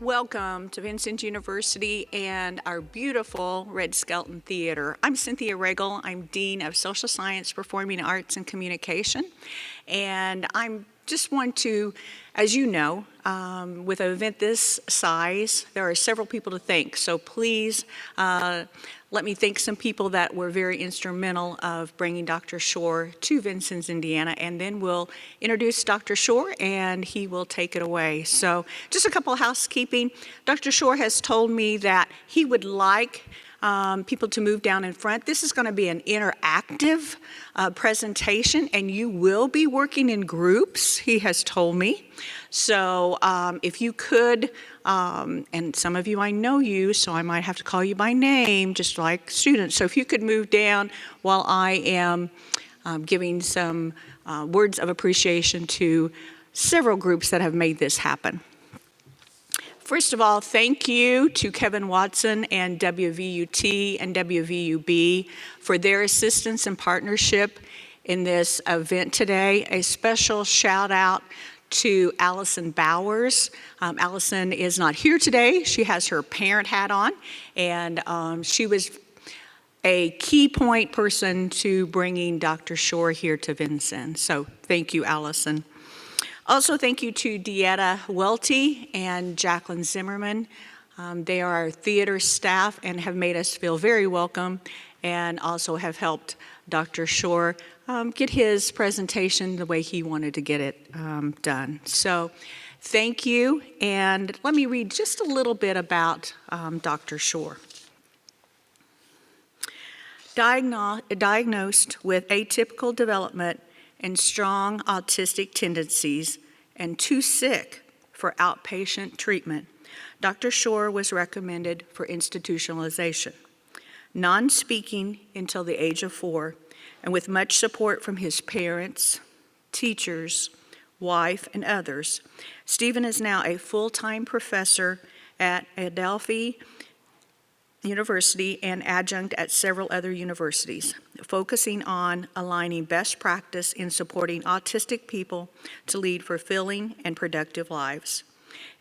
Welcome to Vincennes University and our beautiful Red Skelton Theater. I'm Cynthia Regal. I'm Dean of Social Science, Performing Arts, and Communication. And I just want to, as you know, with an event this size, there are several people to thank. So please let me thank some people that were very instrumental of bringing Dr. Shore to Vincennes, Indiana, and then we'll introduce Dr. Shore and he will take it away. So just a couple of housekeeping. Dr. Shore has told me that he would like people to move down in front. This is going to be an interactive presentation, and you will be working in groups, he has told me. So if you could, and some of you I know you, so I might have to call you by name, just like students. So if you could move down while I am giving some words of appreciation to several groups that have made this happen. First of all, thank you to Kevin Watson and WVUT and WVUB for their assistance and partnership in this event today. A special shout out to Allison Bowers. Allison is not here today. She has her parent hat on, and she was a key point person to bringing Dr. Shore here to Vincennes. So thank you, Allison. Also, thank you to Dieta Welty and Jacqueline Zimmerman. They are our theater staff and have made us feel very welcome, and also have helped Dr. Shore get his presentation the way he wanted to get it done. So thank you, and let me read just a little bit about Dr. Shore. Diagnosed with atypical development and strong autistic tendencies and too sick for outpatient treatment, Dr. Shore was recommended for institutionalization. Non-speaking until the age of 4, and with much support from his parents, teachers, wife, and others, Stephen is now a full-time professor at Adelphi University and adjunct at several other universities, focusing on aligning best practice in supporting autistic people to lead fulfilling and productive lives.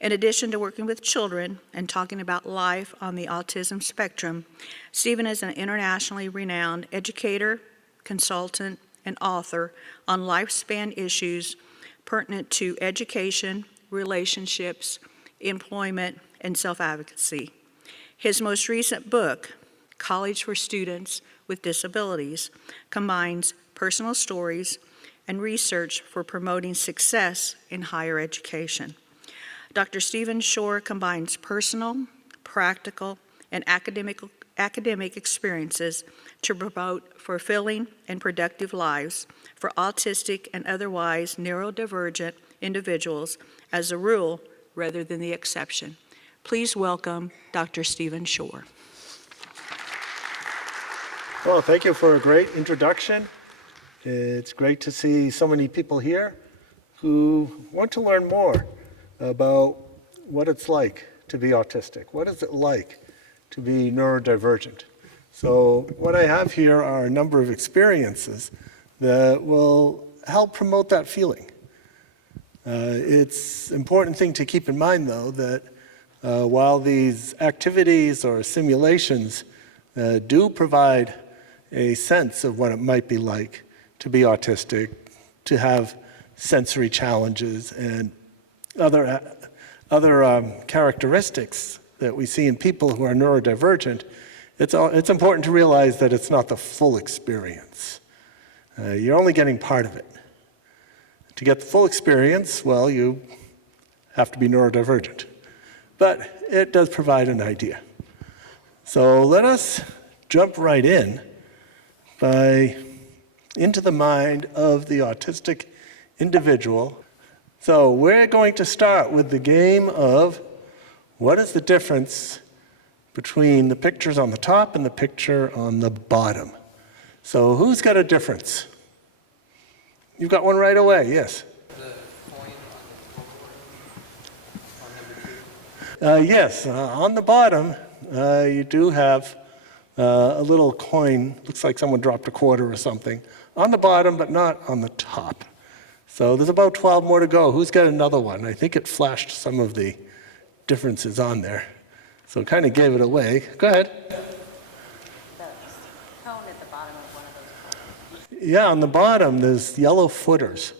In addition to working with children and talking about life on the autism spectrum, Stephen is an internationally renowned educator, consultant, and author on lifespan issues pertinent to education, relationships, employment, and self-advocacy. His most recent book, College for Students with Disabilities, combines personal stories and research for promoting success in higher education. Dr. Stephen Shore combines personal, practical, and academic experiences to promote fulfilling and productive lives for autistic and otherwise neurodivergent individuals as a rule rather than the exception. Please welcome Dr. Stephen Shore. Well, thank you for a great introduction. It's great to see so many people here who want to learn more about what it's like to be autistic. What is it like to be neurodivergent? So what I have here are a number of experiences that will help promote that feeling. It's an important thing to keep in mind, though, that while these activities or simulations do provide a sense of what it might be like to be autistic, to have sensory challenges and other characteristics that we see in people who are neurodivergent, it's important to realize that it's not the full experience. You're only getting part of it. To get the full experience, well, you have to be neurodivergent. But it does provide an idea. So let us jump right into the mind of the autistic individual. So we're going to start with the game of what is the difference between the pictures on the top and the picture on the bottom. So who's got a difference? You've got one right away, yes. Yes, on the bottom, you do have a little coin. Looks like someone dropped a quarter or something. On the bottom, but not on the top. So there's about 12 more to go. Who's got another one? I think it flashed some of the differences on there. So it kind of gave it away. Go ahead. The cone at the bottom of one of those cones. Yeah, on the bottom, there's yellow footers.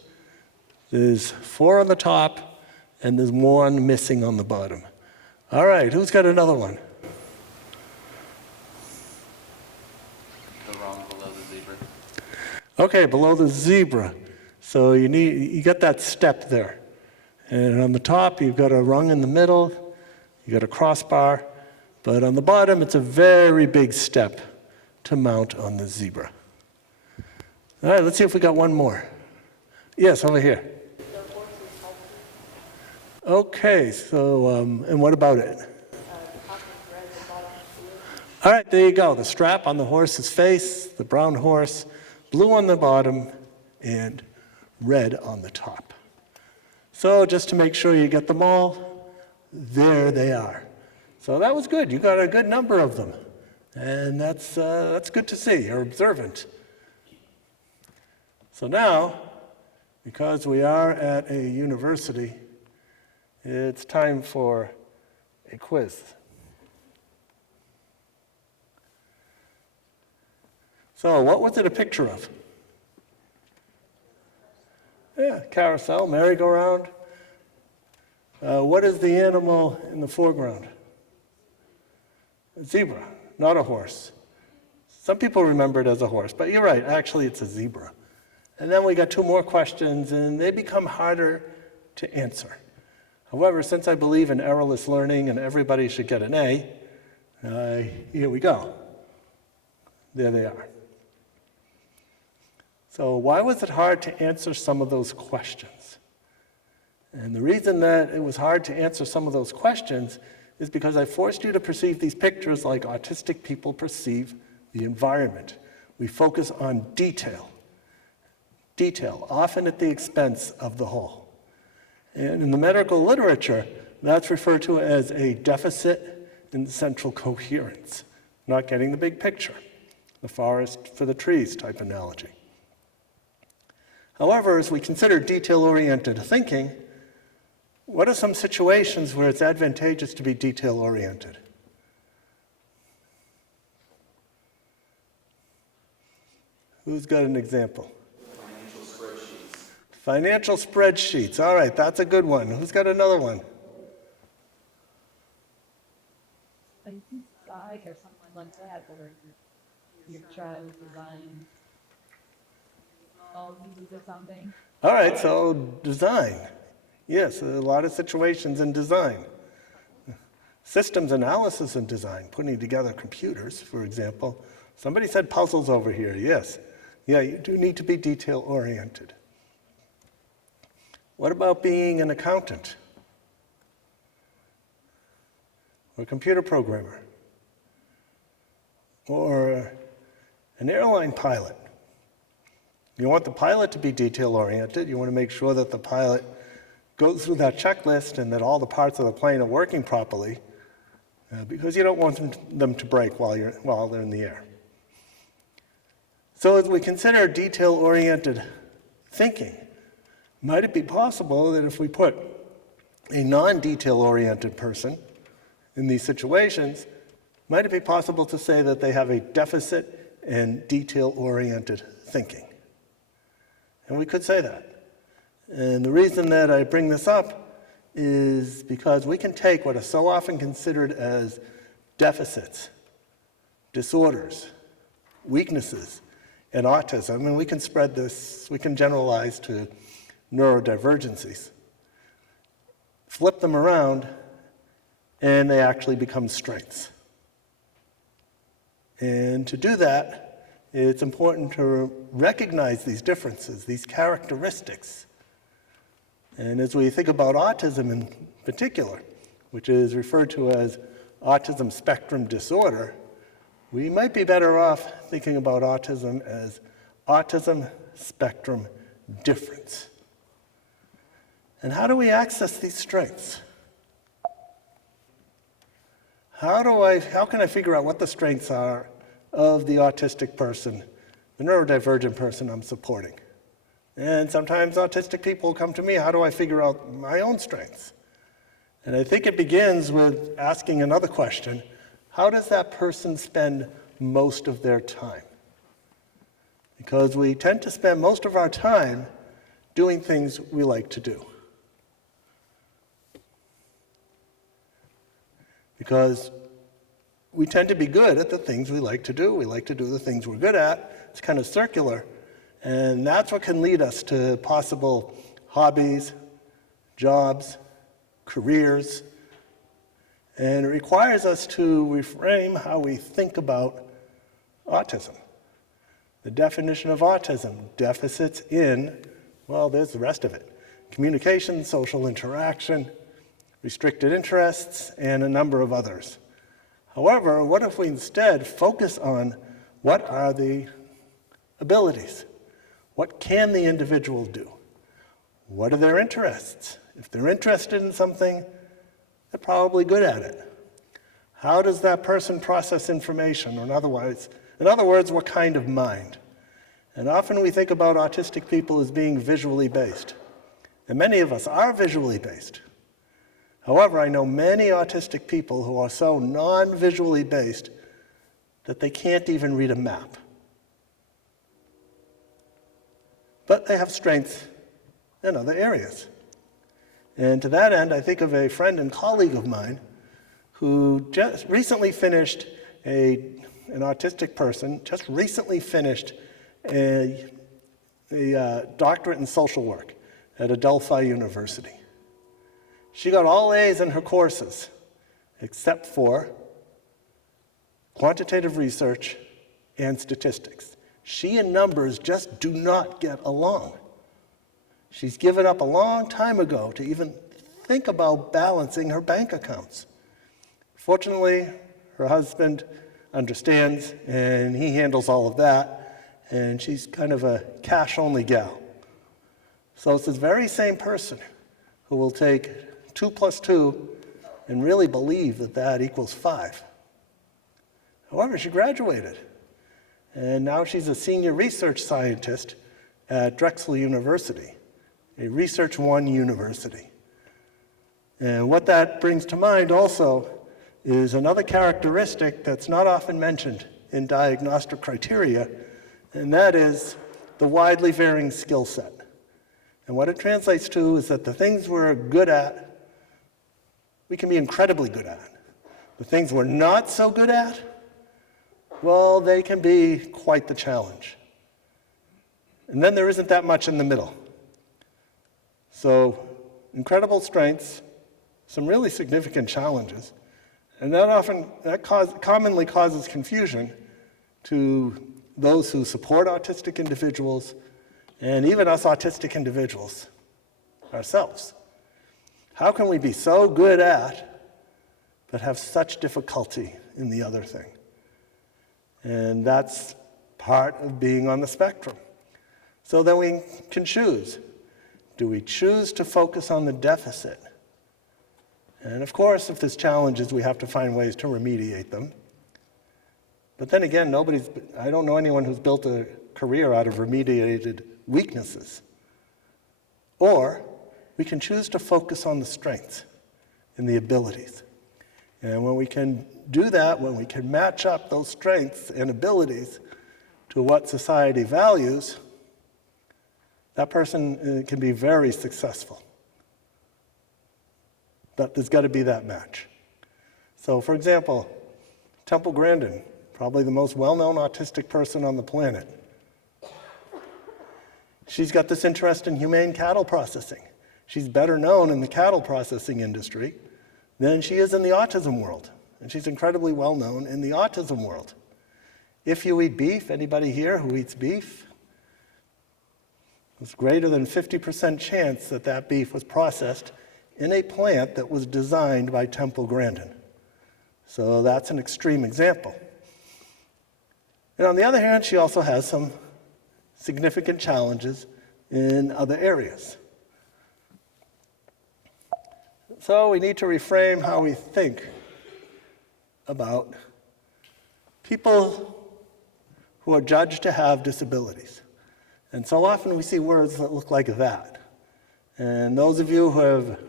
There's 4 on the top, and there's 1 missing on the bottom. All right, who's got another one? The wrong below the zebra. Okay, below the zebra. So you got that step there. And on the top, you've got a rung in the middle, you got a crossbar, but on the bottom, it's a very big step to mount on the zebra. All right, let's see if we got one more. Yes, over here. Okay, so, and what about it? All right, there you go. The strap on the horse's face, the brown horse, blue on the bottom, and red on the top. So just to make sure you get them all, there they are. So that was good. You got a good number of them. And that's good to see. You're observant. So now, because we are at a university, it's time for a quiz. So what was it a picture of? Yeah, carousel, merry-go-round. What is the animal in the foreground? A zebra, not a horse. Some people remember it as a horse, but you're right, actually it's a zebra. And then we got 2 more questions, and they become harder to answer. However, since I believe in errorless learning and everybody should get an A, here we go. There they are. So why was it hard to answer some of those questions? And the reason that it was hard to answer some of those questions is because I forced you to perceive these pictures like autistic people perceive the environment. We focus on detail, often at the expense of the whole. And in the medical literature, that's referred to as a deficit in central coherence, not getting the big picture, the forest for the trees type analogy. However, as we consider detail-oriented thinking, what are some situations where it's advantageous to be detail-oriented? Who's got an example? Financial spreadsheets. Financial spreadsheets. All right, that's a good one. Who's got another one? Like psych or something like that, or your child design all uses or something. All right, so design. Yes, a lot of situations in design. Systems analysis and design, putting together computers, for example. Somebody said puzzles over here, yes. Yeah, you do need to be detail-oriented. What about being an accountant? Or a computer programmer? Or an airline pilot? You want the pilot to be detail-oriented. You want to make sure that the pilot goes through that checklist and that all the parts of the plane are working properly, because you don't want them to break while they're in the air. So as we consider detail-oriented thinking, might it be possible that if we put a non-detail-oriented person in these situations, might it be possible to say that they have a deficit in detail-oriented thinking? And we could say that. And the reason that I bring this up is because we can take what are so often considered as deficits, disorders, weaknesses in autism, and we can spread this, we can generalize to neurodivergencies, flip them around, and they actually become strengths. And to do that, it's important to recognize these differences, these characteristics. And as we think about autism in particular, which is referred to as autism spectrum disorder, we might be better off thinking about autism as autism spectrum difference. And how do we access these strengths? How can I figure out what the strengths are of the autistic person, the neurodivergent person I'm supporting? And sometimes autistic people come to me, how do I figure out my own strengths? And I think it begins with asking another question: how does that person spend most of their time? Because we tend to spend most of our time doing things we like to do. Because we tend to be good at the things we like to do. We like to do the things we're good at. It's kind of circular. And that's what can lead us to possible hobbies, jobs, careers. And it requires us to reframe how we think about autism. The definition of autism: deficits in, well, there's the rest of it: communication, social interaction, restricted interests, and a number of others. However, what if we instead focus on what are the abilities? What can the individual do? What are their interests? If they're interested in something, they're probably good at it. How does that person process information? Or in other words, what kind of mind? And often we think about autistic people as being visually based. And many of us are visually based. However, I know many autistic people who are so non-visually based that they can't even read a map. But they have strengths in other areas. And to that end, I think of a friend and colleague of mine who just recently finished an autistic person, just recently finished a doctorate in social work at Adelphi University. She got all A's in her courses, except for quantitative research and statistics. She and numbers just do not get along. She's given up a long time ago to even think about balancing her bank accounts. Fortunately, her husband understands, and he handles all of that, and she's kind of a cash-only gal. So it's this very same person who will take 2 + 2 and really believe that that equals 5. However, she graduated, and now she's a senior research scientist at Drexel University, a Research One university. And what that brings to mind also is another characteristic that's not often mentioned in diagnostic criteria, and that is the widely varying skill set. And what it translates to is that the things we're good at, we can be incredibly good at. The things we're not so good at, well, they can be quite the challenge. And then there isn't that much in the middle. So, incredible strengths, some really significant challenges, and that commonly causes confusion to those who support autistic individuals and even us autistic individuals ourselves. How can we be so good at, but have such difficulty in the other thing? And that's part of being on the spectrum. So then we can choose. Do we choose to focus on the deficit? And of course, if there's challenges, we have to find ways to remediate them. But then again, I don't know anyone who's built a career out of remediated weaknesses. Or we can choose to focus on the strengths and the abilities. And when we can do that, when we can match up those strengths and abilities to what society values, that person can be very successful. But there's got to be that match. So, for example, Temple Grandin, probably the most well-known autistic person on the planet. She's got this interest in humane cattle processing. She's better known in the cattle processing industry than she is in the autism world. And she's incredibly well known in the autism world. If you eat beef, anybody here who eats beef? There's greater than 50% chance that that beef was processed in a plant that was designed by Temple Grandin. So that's an extreme example. And on the other hand, she also has some significant challenges in other areas. So we need to reframe how we think about people who are judged to have disabilities. And so often we see words that look like that. And those of you who have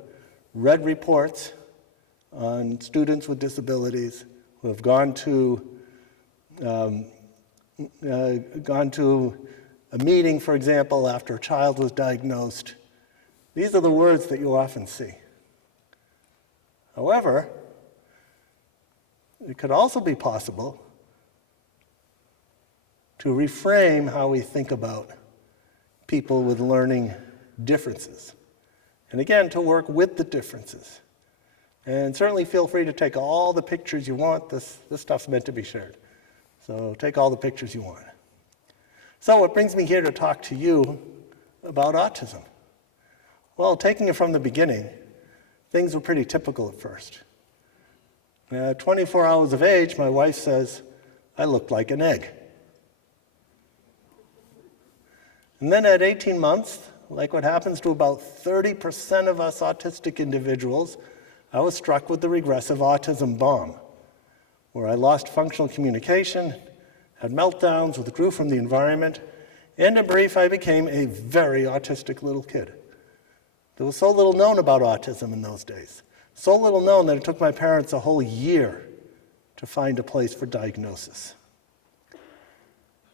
read reports on students with disabilities who have gone to a meeting, for example, after a child was diagnosed. These are the words that you often see. However, it could also be possible to reframe how we think about people with learning differences. And again, to work with the differences. And certainly feel free to take all the pictures you want. This stuff's meant to be shared. So take all the pictures you want. So what brings me here to talk to you about autism? Well, taking it from the beginning, things were pretty typical at first. At 24 hours of age, my wife says, I looked like an egg. And then at 18 months, like what happens to about 30% of us autistic individuals, I was struck with the regressive autism bomb, where I lost functional communication, had meltdowns, withdrew from the environment, and in brief, I became a very autistic little kid. There was so little known about autism in those days, so little known that it took my parents a whole year to find a place for diagnosis.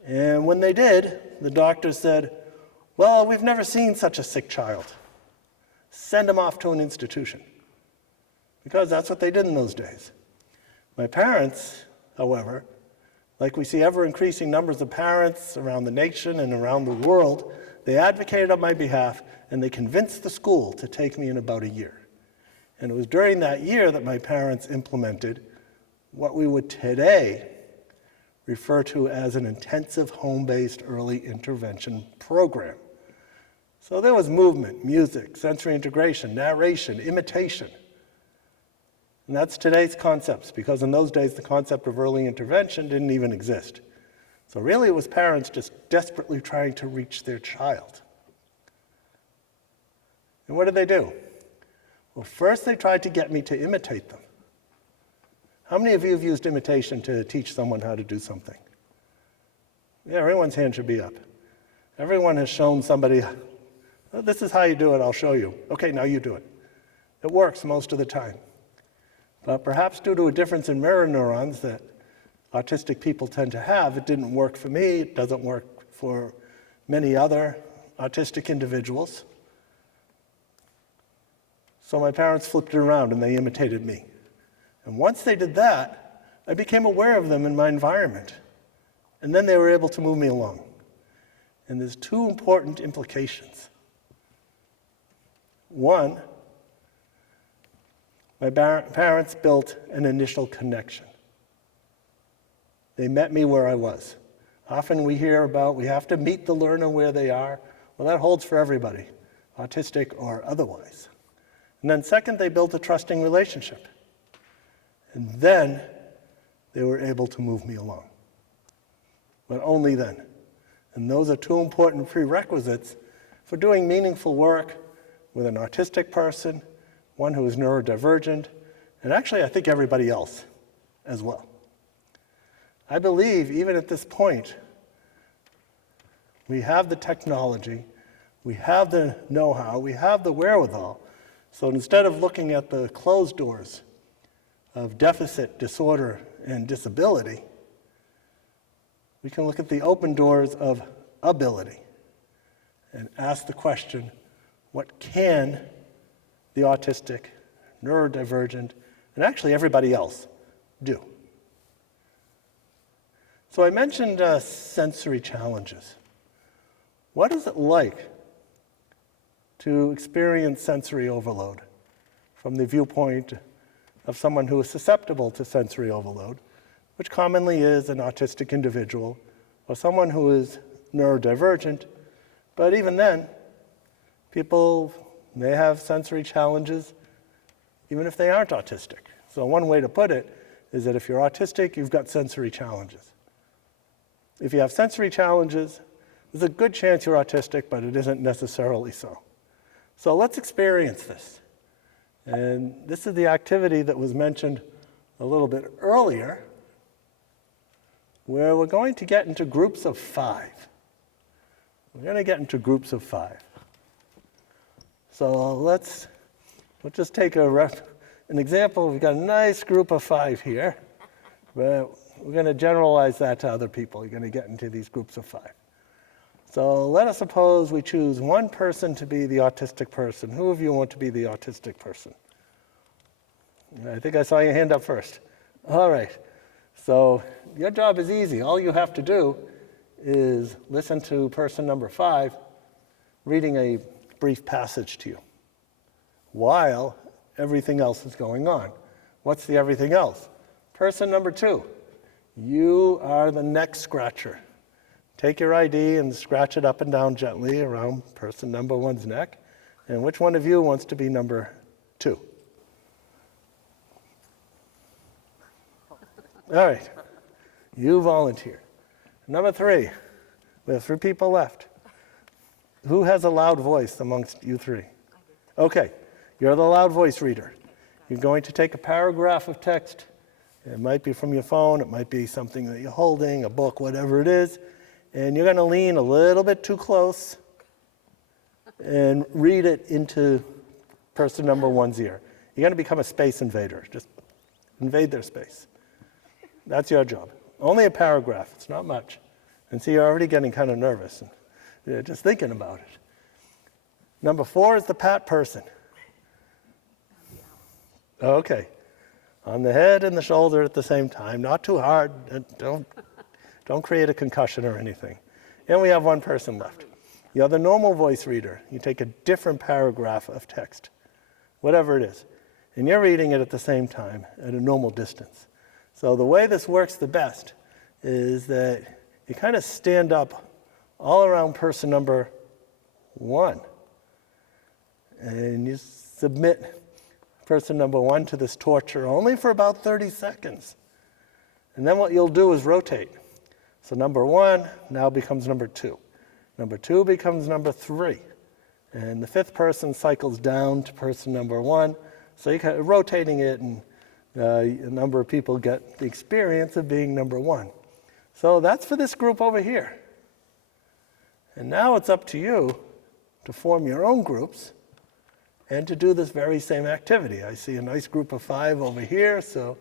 And when they did, the doctor said, well, we've never seen such a sick child. Send him off to an institution. Because that's what they did in those days. My parents, however, like we see ever-increasing numbers of parents around the nation and around the world, they advocated on my behalf, and they convinced the school to take me in about a year. And it was during that year that my parents implemented what we would today refer to as an intensive home-based early intervention program. So there was movement, music, sensory integration, narration, imitation. And that's today's concepts, because in those days the concept of early intervention didn't even exist. So really it was parents just desperately trying to reach their child. And what did they do? Well, first they tried to get me to imitate them. How many of you have used imitation to teach someone how to do something? Yeah, everyone's hand should be up. Everyone has shown somebody, oh, this is how you do it, I'll show you. Okay, now you do it. It works most of the time. But perhaps due to a difference in mirror neurons that autistic people tend to have, it didn't work for me, it doesn't work for many other autistic individuals. So my parents flipped it around and they imitated me. And once they did that, I became aware of them in my environment. And then they were able to move me along. And there's two important implications. One, my parents built an initial connection. They met me where I was. Often we hear about we have to meet the learner where they are. Well, that holds for everybody, autistic or otherwise. And then second, they built a trusting relationship. And then they were able to move me along. But only then. And those are two important prerequisites for doing meaningful work with an autistic person, one who is neurodivergent, and actually I think everybody else as well. I believe even at this point, we have the technology, we have the know-how, we have the wherewithal, so instead of looking at the closed doors of deficit, disorder, and disability, we can look at the open doors of ability and ask the question, what can the autistic, neurodivergent, and actually everybody else do? So I mentioned sensory challenges. What is it like to experience sensory overload from the viewpoint of someone who is susceptible to sensory overload, which commonly is an autistic individual or someone who is neurodivergent, but even then, people may have sensory challenges even if they aren't autistic. So one way to put it is that if you're autistic, you've got sensory challenges. If you have sensory challenges, there's a good chance you're autistic, but it isn't necessarily so. So let's experience this. And this is the activity that was mentioned a little bit earlier, where we're going to get into groups of 5. We're going to get into groups of 5. So we'll just take an an example, we've got a nice group of 5 here, but we're going to generalize that to other people. You're going to get into these groups of 5. So let us suppose we choose one person to be the autistic person. Who of you want to be the autistic person? I think I saw your hand up first. All right. So your job is easy. All you have to do is listen to person number 5 reading a brief passage to you while everything else is going on. What's the everything else? Person number 2, you are the neck scratcher. Take your ID and scratch it up and down gently around person number 1's neck. And which one of you wants to be number 2? All right, you volunteer. Number 3, we have 3 people left. Who has a loud voice amongst you 3? Okay, you're the loud voice reader. You're going to take a paragraph of text. It might be from your phone, it might be something that you're holding, a book, whatever it is, and you're going to lean a little bit too close and read it into person number 1's ear. You're going to become a space invader. Just invade their space. That's your job. Only a paragraph, it's not much. And so you're already getting kind of nervous and just thinking about it. Number 4 is the pat person. Okay. On the head and the shoulder at the same time, not too hard. Don't create a concussion or anything. And we have 1 person left. You're the normal voice reader. You take a different paragraph of text, whatever it is, and you're reading it at the same time at a normal distance. So the way this works the best is that you kind of stand up all around person number 1, and you submit person number 1 to this torture only for about 30 seconds. And then what you'll do is rotate. So number 1 now becomes number 2. Number 2 becomes number 3. And the 5th person cycles down to person number 1. So you're kind of rotating it, and a number of people get the experience of being number 1. So that's for this group over here. And now it's up to you to form your own groups and to do this very same activity. I see a nice group of 5 over here, so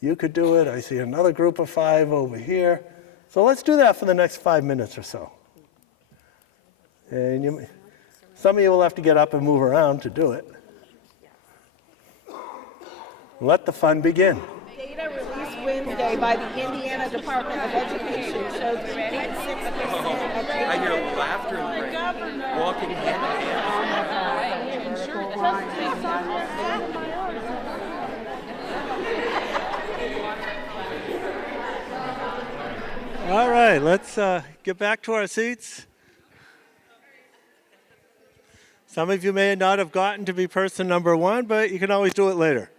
you could do it. I see another group of 5 over here. So let's do that for the next 5 minutes or so. And some of you will have to get up and move around to do it. Let the fun begin. Data released Wednesday by the Indiana Department of Education shows 86% of I hear laughter in the rain, walking hand in hand. All right, let's get back to our seats. Some of you may not have gotten to be person number 1, but you can always do it later.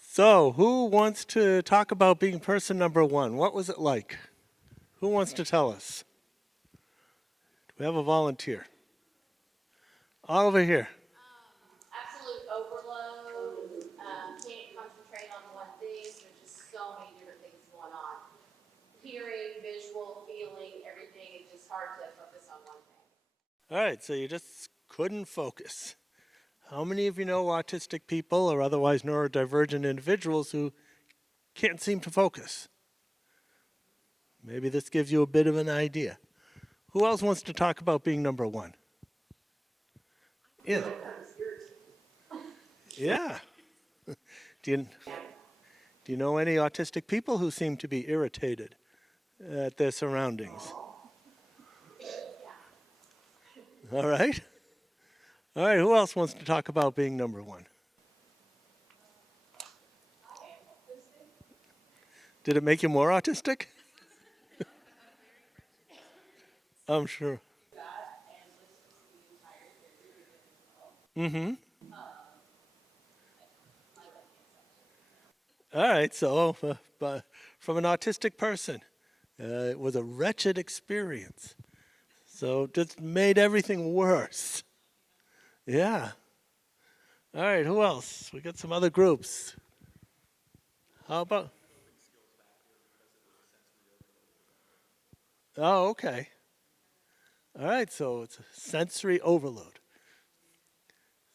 So, who wants to talk about being person number 1? What was it like? Who wants to tell us? Do we have a volunteer? All over here. Absolute overload, can't concentrate on one thing, there's just so many different things going on. Hearing, visual, feeling, everything, it's just hard to focus on one thing. All right, so you just couldn't focus. How many of you know autistic people or otherwise neurodivergent individuals who can't seem to focus? Maybe this gives you a bit of an idea. Who else wants to talk about being number 1? Yeah. Yeah. Do you know any autistic people who seem to be irritated at their surroundings? All right. All right, who else wants to talk about being number 1? Did it make you more autistic? I'm sure. Mm-hmm. All right, so from an autistic person, it was a wretched experience. So it just made everything worse. Yeah. All right, who else? We got some other groups. How about? Oh, okay. All right, so it's sensory overload.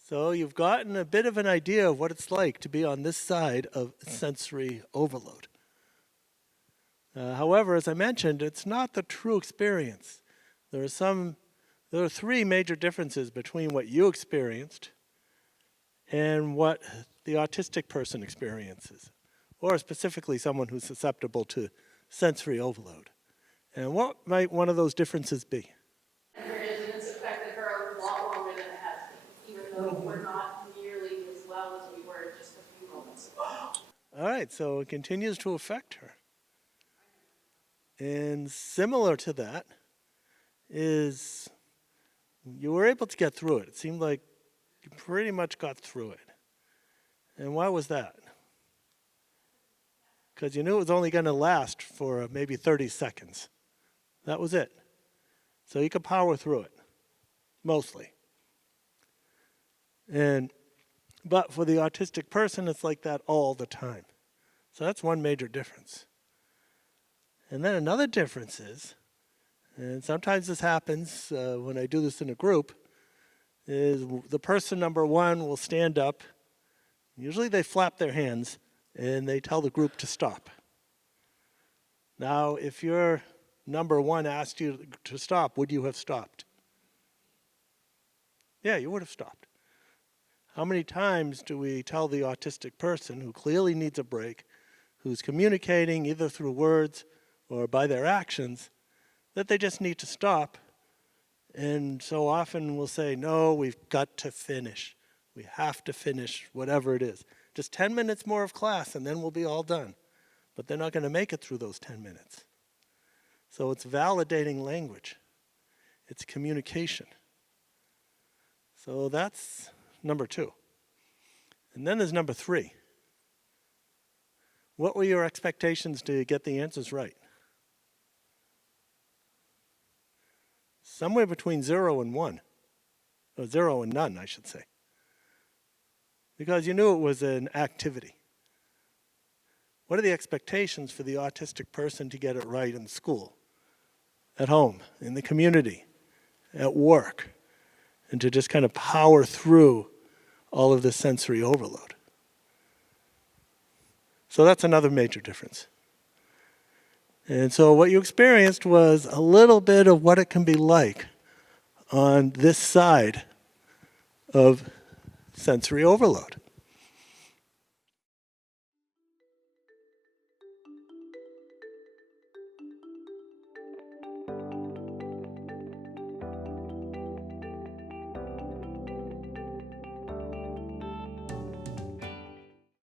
So you've gotten a bit of an idea of what it's like to be on this side of sensory overload. However, as I mentioned, it's not the true experience. There are three major differences between what you experienced and what the autistic person experiences, or specifically someone who's susceptible to sensory overload. And what might one of those differences be? And it's affected her a lot longer than it has been, even though we're not nearly as well as we were just a few moments ago. All right, so it continues to affect her. And similar to that is you were able to get through it. It seemed like you pretty much got through it. And why was that? Because you knew it was only going to last for maybe 30 seconds. That was it. So you could power through it, mostly. But for the autistic person, it's like that all the time. So that's one major difference. And then another difference is, and sometimes this happens when I do this in a group, is the person number one will stand up. Usually they flap their hands and they tell the group to stop. Now, if your number one asked you to stop, would you have stopped? Yeah, you would have stopped. How many times do we tell the autistic person who clearly needs a break, who's communicating either through words or by their actions, that they just need to stop? And so often we'll say, no, we've got to finish. We have to finish whatever it is. Just 10 minutes more of class and then we'll be all done. But they're not going to make it through those 10 minutes. So it's validating language. It's communication. So that's number two. And then there's number three. What were your expectations to get the answers right? Somewhere between 0 and 1. Or 0 and none, I should say. Because you knew it was an activity. What are the expectations for the autistic person to get it right in school, at home, in the community, at work, and to just kind of power through all of this sensory overload? So that's another major difference. And so what you experienced was a little bit of what it can be like on this side of sensory overload.